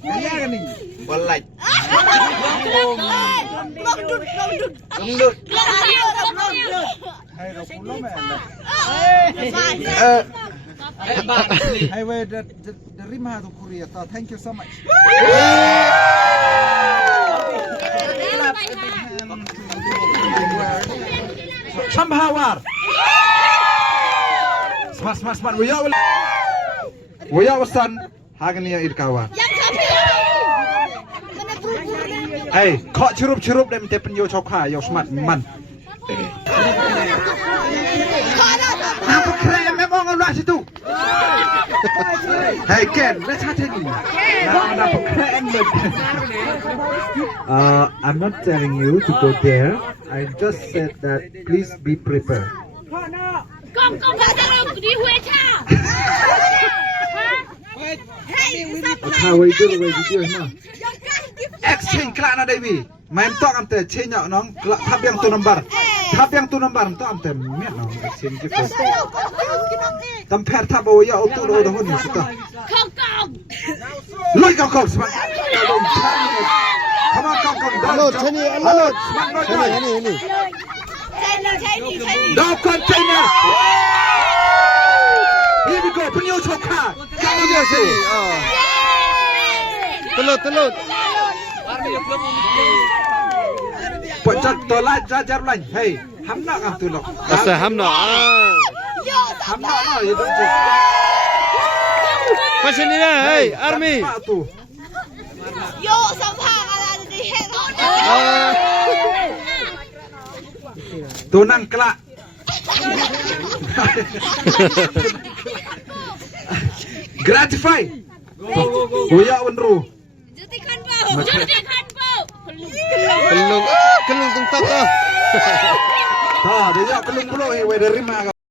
Kaya kan ni. Balai. Longdut. Lembut. Hai ro pulau mana? Hai we dari mana tu Korea? Thank you so much. Sambhawar. Smart. Waya wasan hagan niya irkawan. Hey, kok cirup dem tepen yo chokha yo smart man. Apa keren memang orang situ. Hey Ken, let's have it. Apa keren I'm not telling you to go there. I just said that please be prepared. Con phải ra đi huê cha. How are you doing? Exchange kelak na Dewi. Main tok am te cenya nong kelak thap yang tu number. Thap yang tu number am tok am te met nong exchange gitu. Tam pher thap o ya o tu do do ni sita. Con. Loi kau smart. Come on kau. Hello, Chani. Hello. No container. Here we go. Penyu chokha. Kamu dia sini. Telut. Pocot tolat jajar lain. Hey, hamna kah tu lok? Asa hamna. Hamna no ya tu. Macam ni lah, hey, Army. Yo sampah ala di head. Tunang kelak. Gratify. Uya wenru. Jutikan bau. Kelung tungtak ah. Ha, dia kelung puluh we dari mana?